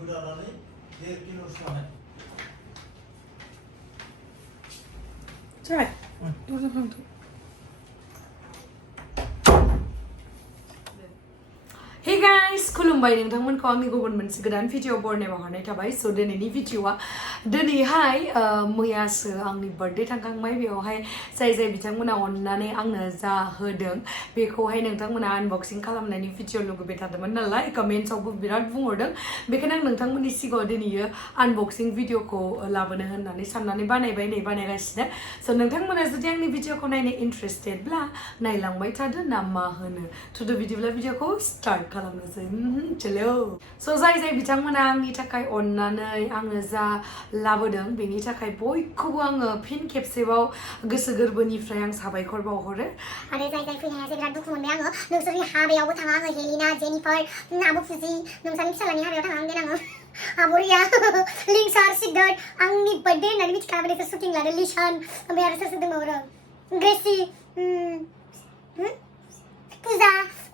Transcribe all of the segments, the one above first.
गोदानानै 1.5 किल'सो लानाय जाबाय दरजा फांथ' Hey guys, Khulumbai नोंथांमोनखौ आंनि गुबुन मोनसे गोदान भिडिअ बरनायाव हरनाय थाबाय सो दिनैनि भिडिअआ दिनैहाय मैयासो आंनि बार्थडे थांखांबाय बेयावहाय जाय बिथांमोना अननानै आंनो जा होदों बेखौहाय नोंथांमोना आनबक्सिं खालामनायनि भिडिअ लुगैबाय थादोंमोन नालाय कमेन्ट्सआवबो बिराद बुंहरदों बेखायनो आं नोंथांमोननि सिगाङाव दिनैयो आनबक्सिं भिडिअखौ लाबोनो होननानै साननानै बानायबाय नै बानायगासिनो सो नोंथांमोना जुदि आंनि भिडिअखौ नायनो इन्ट्रेस्टेडब्ला नायलांबाय थादो ना मा होनो थुदो बिदिब्ला भिडिअखौ स्टार्ट खालामनोसै चलो सो जाय बिथांमोना आंनि थाखाय अननानै आंनो जा लाबोदों बेनि थाखाय बयखौबो आङो फिन खेबसेबाव गोसो गोरबोनिफ्राय आं साबायखर बावहरो आरो जाय फैनो हायासै बिराद दुखु मोनबाय आङो नोंसोरनि हाबायावबो थाङा आङो हेलिना जेनिफार आब' फुजि नोंसोरनि फिसालानि हाबायाव थांनांगोन आङो आब'रिया लिंसार सिद्धार्थ आंनि बार्थडे होननानै मिथिखाबाय बिसोर शुटिं लादों लिशान ओमफ्राय आरो सोर दंबावो र' ग्रेसि पुजा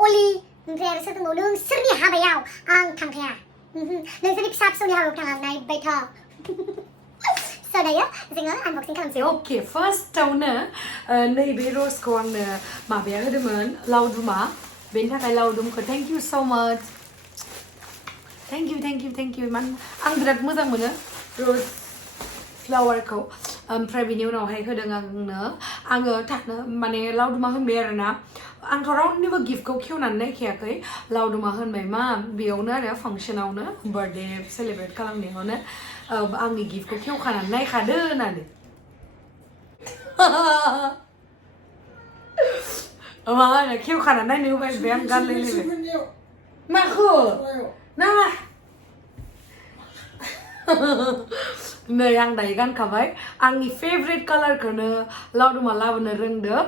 अली ओमफ्राय आरो सोर दंबावो नोंसोरनि हाबायाव आं थांखाया नोंसोरनि फिसा फिसौनि हाबायाव थांनां नायबाय था स' दायो जोङो आनबक्सिं खालामसै अके फार्स्टआवनो नैबे रसखौ आंनो माबाया होदोंमोन लावदुमा बेनि थाखाय लावदुमखौ थेंक इउ स' माच थेंक इउ मान आं बिराद मोजां मोनो रस फ्लावारखौ ओमफ्राय बिनि उनावहाय होदों आङो थानो माने लावदुमा होनबाय आरोना आंथ' रावनिबो गिफ्टखौ खेवनानै नायखायाखै लावदुमा होनबाय मा बेयावनो आरो फांसनावनो बार्थडे सेलेब्रेट खालामनायावनो आंनि गिफ्टखौ खेवखानानै नायखादो होननानै मा होनो खेवखानानै नायनो होबाय ओमफ्राय आं गानलायलायबाय माखौ नाङा नै आं दायो गानखाबाय आंनि फेभरेट कालारखौनो लावदुमा लाबोनो रोंदों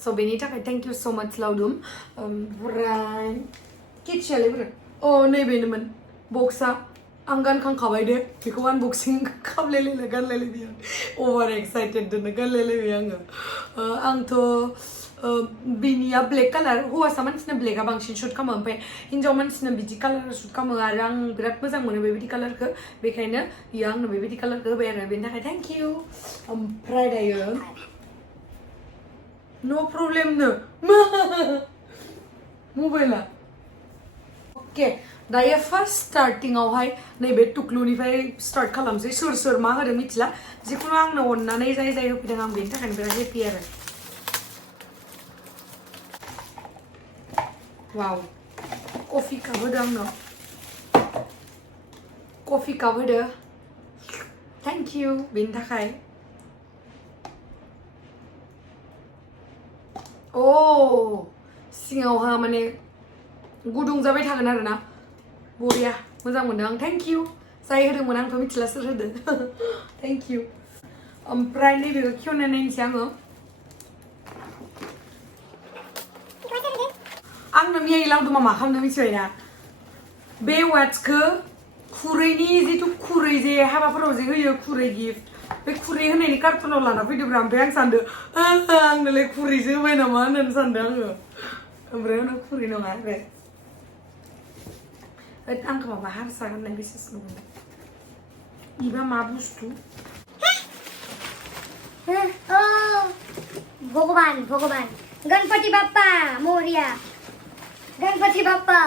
स' बेनि थाखाय थेंक इउ स' माच लावदुम ओमफ्राय केथियालाय बोरो अ नैबेनोमोन बक्सआ आं गानखांखाबाय दे बेखौ आनबक्सिं खालामलायलायना गानलायलायबाय आं अभार एक्साइटेड दोननो गानलायलायबाय आङो आंथ' बिनिया ब्लेक कालार हौवासा मानसिनो ब्लेकआ बांसिन शुट खालामो ओमफ्राय हिन्जाव मानसिनो बिदि कालार शुट खालामो आरो आं बिराद मोजां मोनो बेबायदि कालारखौ बेखायनो बियो आंनो बेबायदि कालारखौ होबाय आरो बेनि थाखाय थेंक इउ ओमफ्राय दायो नो प्रब्लेम नो मबाइला अके दायो फार्स्ट स्टार्टिंआवहाय नैबे टुक्लुनिफ्राय स्टार्ट खालामसै सोर मा होदों मिथिला जिखुनु आंनो अननानै जाय होफैदों आं बेनि थाखायनो बिराद हेपि आरो वाव कफि काप होदो आंनो कफि काप होदो थेंक इउ बेनि थाखाय अ सिङावहा माने गुदुं जाबाय थागोन आरोना बरिया मोजां मोनदों आं थेंक इउ जाय होदोंमोन आंथ' मिथिला सोर होदों थेंक इउ ओमफ्राय नैबेखौ खेवनानै नायनोसै आङो आंनो मैया लावदुमा मा खालामनो मिथिबायना बे वाट्सखौ खुरैनि जिथु खुरै जे हाबाफोराव जे होयो खुरै गिफ्ट बे खुरै होनायनि कार्टुनाव लाना फैदोंब्रा ओमफ्राय आं सानदों आंनोलाय खुरैसो होबाय नामा होननानै सानदों आङो ओमफ्राय उनाव खुरै नङा आरो आंखौ माबा हारसा होननाय बेसेस नुबाय इबा मा बुस्थु भगवान गणपति बाप्पा मोरिया गणपति बाप्पा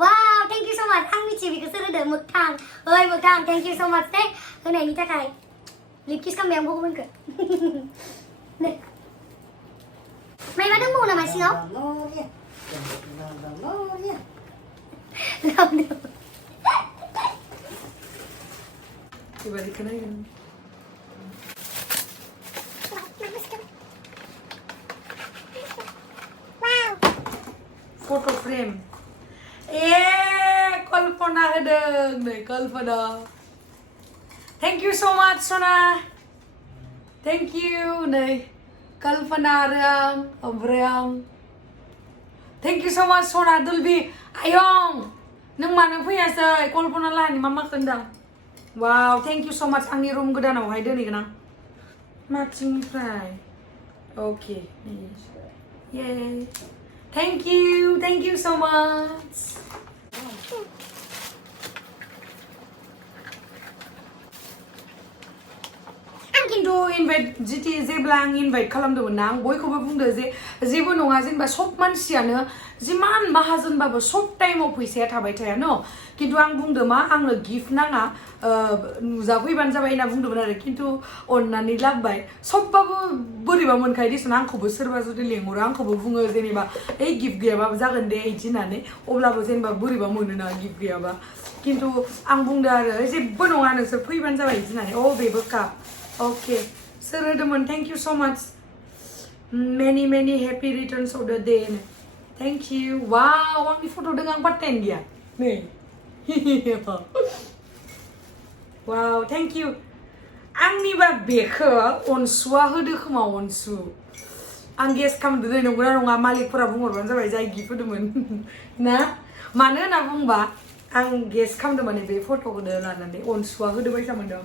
वाव थेंक इउ स' माच आं मिथियो बेखौ सोर होदों mwngthang ओइ mwngthang थेंक इउ स' माच दे होनायनि थाखाय लिप किस खालामबाय आं भगवानखौ मायबा दंबावो नामा सिङाव बेबादिखौ नायगोन फोटो फ्रेम कल्पना होदों नै कल्पना थेंक इउ स' माच सना थेंक इउ नै कल्पना आरो आं ओमफ्राय आं थेंक इउ स' माच सना दुलबि आयं नों मानो फैयासै कल्पना लाहानि मा होनदां वाव थेंक इउ स' माच आंनि रुम गोदानावहाय दोनहैगोन आं माथिंनिफ्राय अके ये Thank you so much. खिन्थु इनभाइट जेब्ला आं इनभाइट खालामदोंमोन ना आं बयखौबो बुंदो जे जेबो नङा जेनेबा सब मानसियानो जिमान माहाजोनबाबो सब टाइमाव फैसाया थाबाय थाया न खिन्थु आं बुंदो मा आंनो गिफ्ट नाङा नुजाफैबानो जाबाय होनना बुंदोंमोन आरो खिन्थु अननानै लाबोबाय सबबाबो बोरैबा मोनखायो दिसुन आंखौबो सोरबा जुदि लेंहरो आंखौबो बुङो जेनेबा ओइ गिफ्ट गैयाबाबो जागोन दे इदि होननानै अब्लाबो जेनेबा बोरैबा मोनोना गिफ्ट गैयाबा खिन्थु आं बुंदो आरो जेबो नङा नोंसोर फैबानो जाबाय इदि होननानै अ बेबो काप अके सोर होदोंमोन थेंक इउ सो माच मेनी हेपी रिटार्न्स अफ द डे थेंक इउ वाव आंनि फट' दङ आं पात्तायानो गैया नै वाव थेंक इउ आंनिबा बेखौ अनसुआ होदो खोमा अनसु आं गेस खालामदो दे नंगौना नङा मालिकफोरा बुंहरबानो जाबाय जाय गिफ्ट होदोंमोन ना मानो होनना बुंबा आं गेस खालामदों माने बे फट'खौ लानानै अनसुआ होदो बायसा मोनदों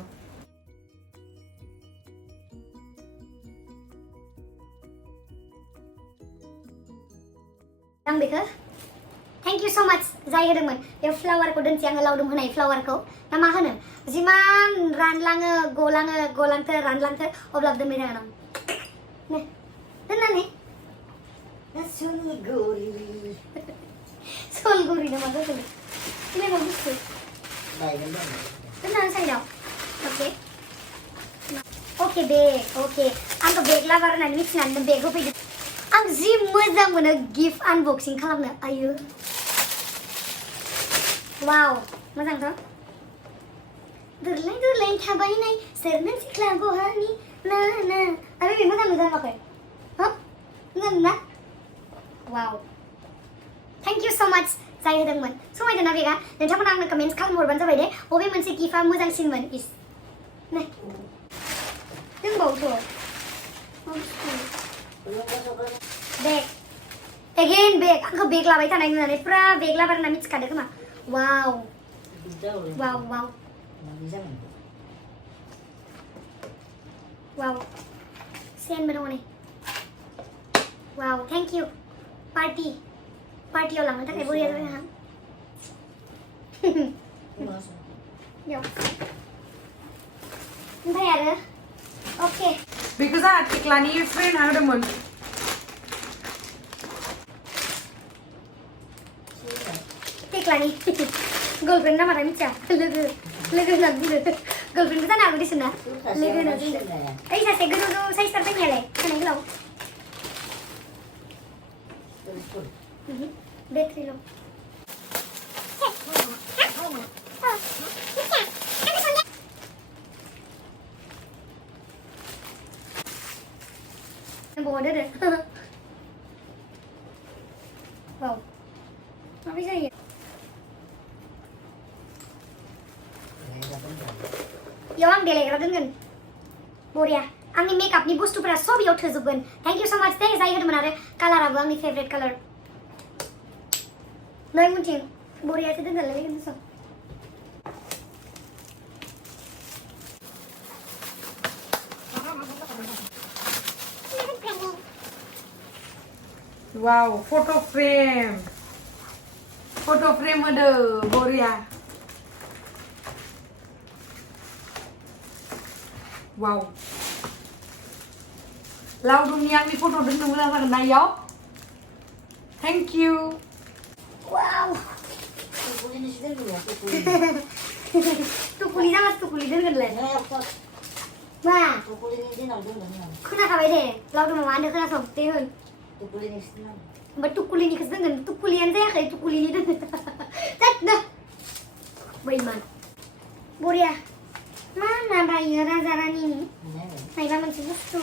आं बेखौ थेंक इउ सो माच जाय होदोंमोन बे फ्लावारखौ दोनसै आङो लावदुम होनाय फ्लावारखौ ना मा होनो जिमान रानलाङो गलांथो रानलांथो अब्लाबो दोनबाय थागोन आं दोननानै सलगुरि नामा गोसो इलाय मा बुस्थु दोननानै साइडआव अके अके बेग अके आंखौ बेग लाबार होननानै मिथिनानै बेग होफैदों आं जि मोजां मोनो गिफ्ट आनबक्सिं खालामनो आयु वाव मोजांथ' दुरलाय थाबायनाय सोरनो सिख्ला बहानि ना आरो बे मोजां नुदों माखै हो मोजां ना वाव थेंक इउ सो माच जाय होदोंमोन समायदोंना बेगा नोंथांमोना आंनो कमेन्ट्स खालामहरबानो जाबाय दे बबे मोनसे गिफ्टआ मोजांसिनमोन इस नै दंबावोथ' बेग एगेन बेग आंखौ बेग लाबाय थानाय नुनानै पुरा बेग लाबार होनना मिथिखादों खोमा वाव वाव वाव वाव सेनबो दङ नै वाव थेंक इउ पार्टियाव लांनो थाखाय बरिया जाबाय आंहा ओमफ्राय आरो अके बेखौ जोंहा टेक्लानि फ्रेन्डआ होदोंमोन टेक्लानि गर्लफ्रेन्ड नामाथाय मिथिया लोगो होनना बुंदो गर्लफ्रेन्डबो जानो हागौ दिसुन ना लोगो होनना बुंदो ओइ सासे गोजौ साइसथार फैनायालाय खानाय गोलाव बेट्रिल' बहा दोनो वाव माबोरै जायो याव आं देलायग्रा दोनगोन बरिया आंनि मेकआपनि बुस्थुफोरा सब याव थोजोबगोन थेंक इउ सो माच दे जाय होदोंमोन आरो कालाराबो आंनि फेभरेट कालार नै मोनथिं बरियासो दोनजालायगोन सम वाव फोटो फ्रेम होदो बरिया वाव लावदुमनि आंनि फट' दोननो मोजां जागोन ना इयाव थेंक इउ वाव टुकुलि जाबा टुकुलि दोनगोनलाय मा खोनाखाबाय दे लावदुमा मा होनदों खोनासं दे होन होमबा टुकुलिनिखौसो दोनगोन टुकुलियानो जायाखै टुकुलिनि दोनगोन बैमान बरिया मा बायो राजा रानिनि नायबा मोनसे बुस्थु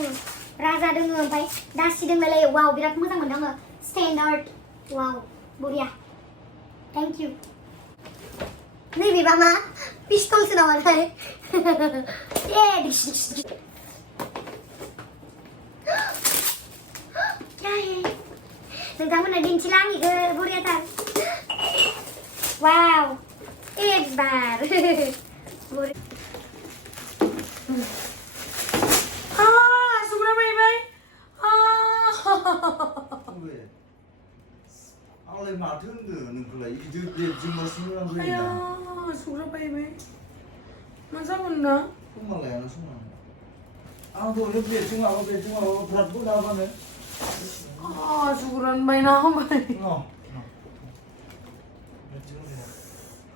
राजा दोङो ओमफ्राय दासि दोंलाय वाव बिराद मोजां मोनदों आङो स्टेन्डार्ड वाव बरिया थेंक इउ नैबेबा मा पिस्तलसो नामाथाय नोंथांमोननो दिन्थिला आंनिखौ बरियाथार वाव एक बार सुग्रा बायबाय आंलाय माथो होनदों नोंखौलाय इदि जोंनासो मोजां आया जायोना सुग्रा बायबाय मा जागोन ना समालायानो समा आंथ' नों बेजों बिराद बुंलाबानो Syukuran bay na ako bay.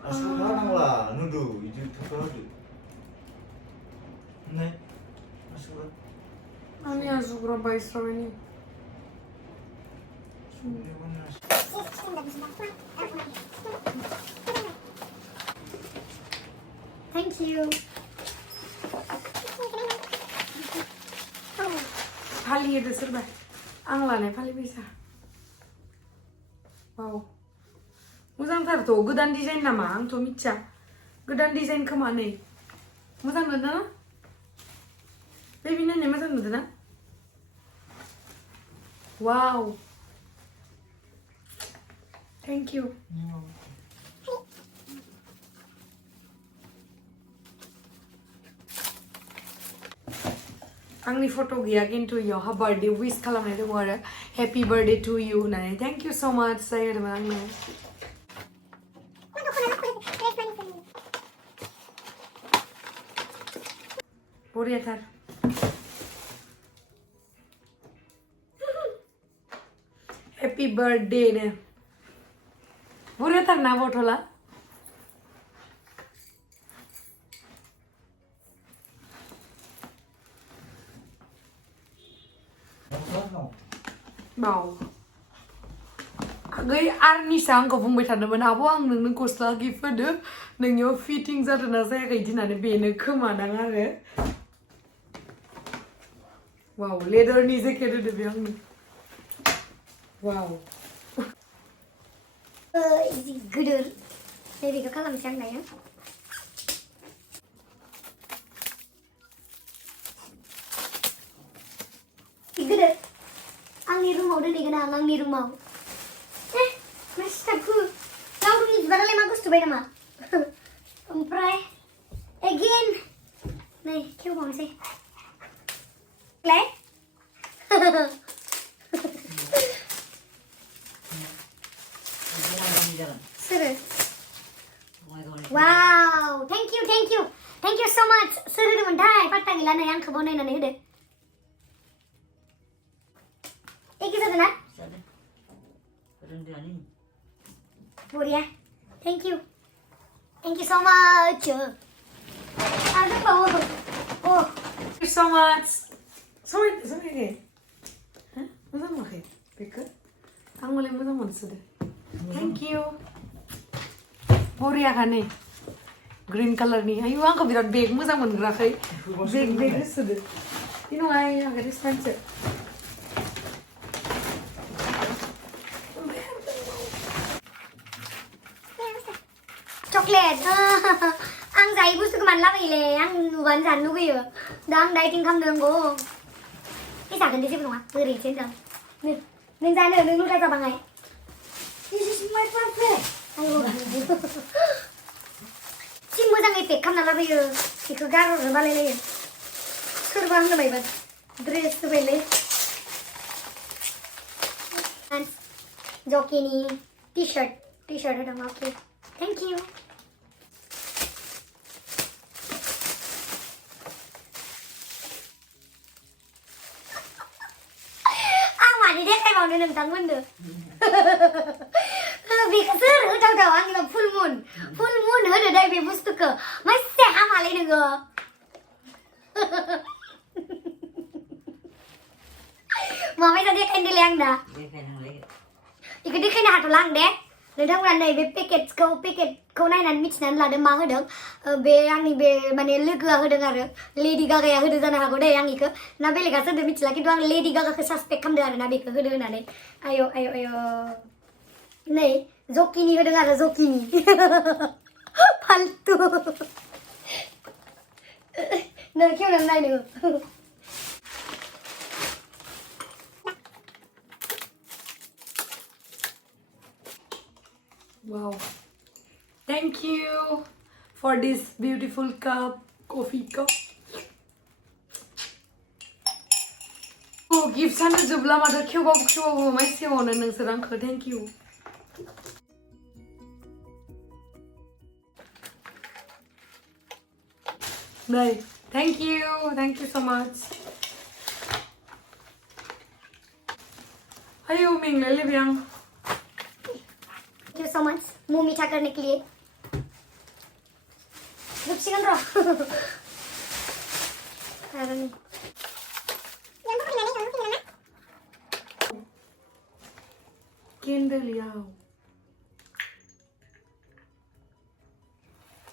Asal nangla nudu itu tukadu. Ne? Asal. Ano yan, syukuran bay sa ini. Thank you. Pali itu serba. Anglannya pali bisa. Wow. Mwjangthar tuh, godan desain nama, ang tuh mica. Godan desain kemana? Mwjang nada? Baby nanya mwjang nada? Wow. Thank you. Angni photo gaya kintu yo ha birthday wish khalamw dong ara happy birthday to you nai thank you so much saya de mang ne Boria thar happy birthday ne Boria thar na bothola Mau. Agay arni sang ko bumbay tanaman abo ang nung kusla gift de nung yo fitting za na sa kay dinane bene kuma na nga re. Wow, leather ni se kede de biang ni. Wow. Geder. Maybe ka kalam siyang na yan. Geder. Angni rumah udah digana angni rumah. Mas aku. Kau ni barang lima gusto ba nama? Umpray. Again. Nih, kau mau sih? Play. Serius. Wow, thank you so much. Serius teman dah, patang ilan yang kebun ini nih deh. Episode na? Boria. Thank you. Thank you so much. Ano pa? Oh. Thank you so much. Sorry ke? Hah? Mwjang mo ke? Pika? Ang mulai mwjang mo sudah. Thank you. Boria kan ni? Green color ni. Ayo ang kabirat bag mwjang mo ngerakay. Bag sudah. You know I agak expensive. Chocolate. Ang dai gusto ko man lang ile. Ang nuwan san nu kayo. Đang dieting không đường cô. Cái sản cần đi xem đúng không? Vừa đi trên đường. Nên ra nữa đừng lúc ra bằng ngày. This is my birthday. Ayo. Chim mua ra ngày tiệc không nào bây giờ. Thì cứ garo rồi ba lên. Sửa bằng cái bài dress tu beli. And jokini t-shirt ada okay. Thank you. Mandi dia kayak mau nentang benda. Biasa tahu ang ilang full moon ada dari bebus tu ke. Masih amal ini ke. Mama tadi kan dilang dah. Ikut dia kena hatu lang deh. Nentang bulan này về packet câu này là mix nan là được mang hơn về ang ni về mana leg hơn được ngare Lady Gaga hơn được sana hago deh yang ikut na beli kasar deh mix lagi doang Lady Gaga ke suspect kam dah na be ke hơn na deh ayo này zokini hơn được ngare zokini फालतू nơi kêu lần này nữa. Wow. Thank you for this beautiful cup, coffee cup. Oh, give sana jubla mother kyo my siona nang sarang ko. Thank you. Bye. Thank you so much. Ayo मेंगलाय लायबाय आं Thank you so much मुंह मीठा करने के लिए रुपसिगोन र' आरो नै Candle याव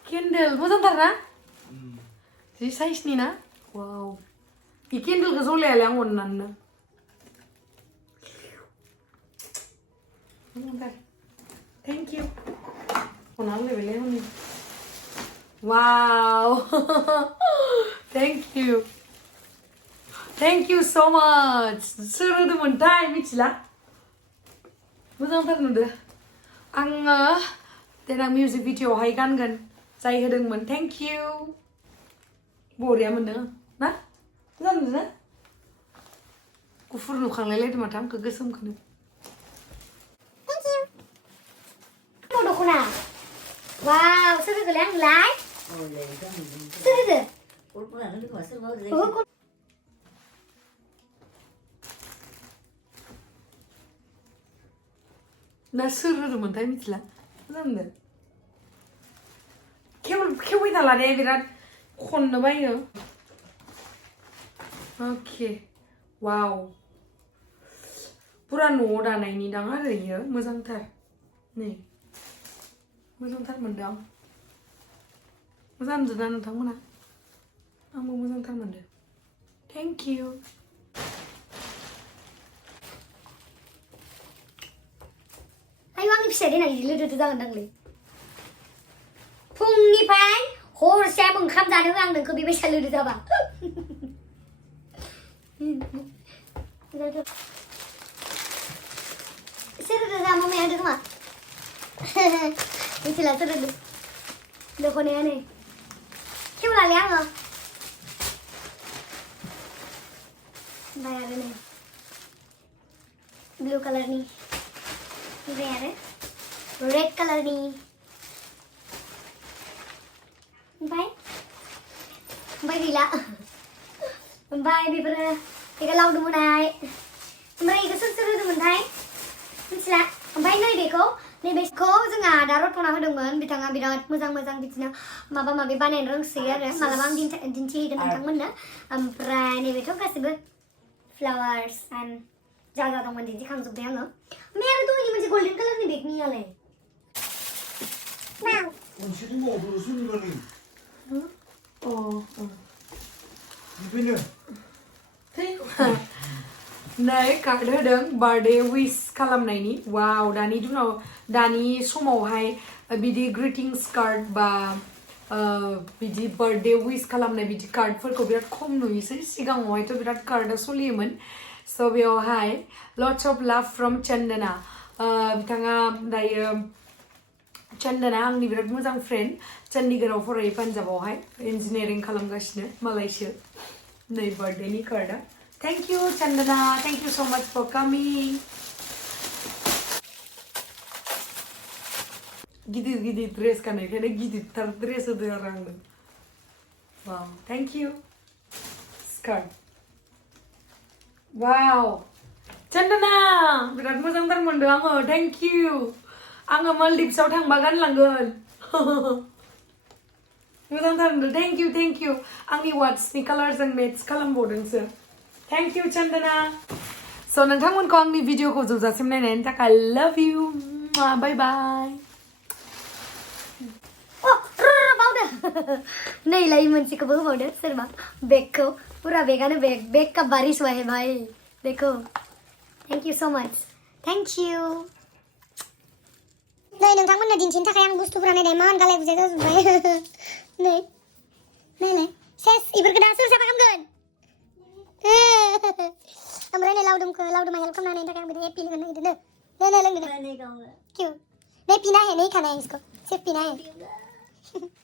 Candle मोजांथार ना जि साइजनि ना वाव इ केन्डेलखौ जलायालै आं अननानैनो Thank you. Wow. Thank you. Thank you so much. Suruh montai michila. Moजांथार नुदो आङो देनां मिउजिक भिडिअआवहाय गानगोन जाय होदोंमोन थेंक इउ बरिया मोनदों ना मोजां नुदों ना गुफुर नुखांलायलायदों माथो आंखौ गोसोमखौनो दख'ना वाव सोर होगोनलै आंलाय सोर होदो ना सोर होदोंमोनथाय मिथिला मोजां नुदों खेवबाय थाला दे बिराद खननो बायो अके वाव पुरा न'आव दानायनि दां आरो इयो मोजांथार नै मोजांथार मोनदों आं मोजां नुदोंना नोंथांमोना आंबो मोजांथार मोनदों थेंक इउ आयौ आंनि फिसाया देनां इदि लोदोदो जागोनदांलै फुंनिफ्राय हरसेयाव ओंखाम जानो होआ आं नोंखौ बेबायसा लोदो जाबा सोर होदो जा मम्माया होदो खोमा मिथिला सोर होदो दख'नाया नै खेवलालै आङो ओमफ्राय आरो नै ब्लु कालारनि ओमफ्राय आरो रेड कालारनि ओमफ्राय गैला ओमफ्राय बेफोरो बेखौ लावदोंमोनहाय ओमफ्राय बेखौ सोर सोर होदोंमोनथाय मिथिला ओमफ्राय नैबेखौ जोंहा आदा रतना होदोंमोन बिथाङा बिराद मोजां मोजां बिदिनो माबा माबि बानायनो रोंसोयो आरो मालाबा आं दिन्थिहैगोन नोंथांमोननो ओमफ्राय नैबेथ' गासिबो फ्लावार्स एन्ड जा दंमोन दिन्थिखांजोब्बाय आङो ओमफ्राय आरो दहायनि मोनसे गल्डेन कालारनि बेगनियालाय नोंसोरनि मावदोंसो नुनानै बेनो नै कार्ड होदों बार्थडे विश खालामनायनि वाव दानि समावहाय बिदि ग्रिटिंस कार्ड बा बिदि बार्थडे विश खालामनाय बिदि कार्डफोरखौ बिराद खम नुयोसै सिगाङावहायथ' बिराद कार्डा सोलियोमोन स' बेयावहाय लट्स अफ लाभ फ्रम चन्दना बिथाङा दायो चन्दना आंनि बिराद मोजां फ्रेन्ड चन्डीगढ़आव फरायो पान्जाबावहाय इन्जिनियारिं खालामगासिनो मालायसो नै बार्थडेनि कार्डा thank you Chandana thank you so much for कामिं गिदिर गिदिर ड्रेस गाननायखायनो गिदिरथार ड्रेस होदों आरो आंनो वाव थेंक इउ स्कार्ट वाव चन्दना बिराद मोजांथार मोनदों आङो थेंक इउ आङो मालदिभ्सआव थांबा गानलांगोन मोजांथार मोनदों थेंक इउ आंनि वाट्सनि कालारजों मेट्स खालामबावदोंसो थेंक इउ चन्दना स' नोंथांमोनखौ आंनि भिडिअखौ जोबजासिम नायनायनि थाखाय लाभ इउ बाय बाय नैलाय मोनसेखौबो होबावदो सोरबा बेगखौ पुरा बेगानो बेग का बारिश हुआ है भाई देखो thank you so much thank you नै नोंथांमोननो दिन्थिनो थाखाय आं बुस्थुफोरा नायनायमोन गालाय गुजाय जाजोब्बाय नै नायलाय सेस इफोरखौ दा सोर साफा खालामगोन ओमफ्राय नै लावदुमा हेल्प खालामना होनायनि थाखाय आं बिदि एपि लोंनो नागिरदों नै लोंदो किउ नै पीना है नहीं खाना है इसको सिर्फ पीना है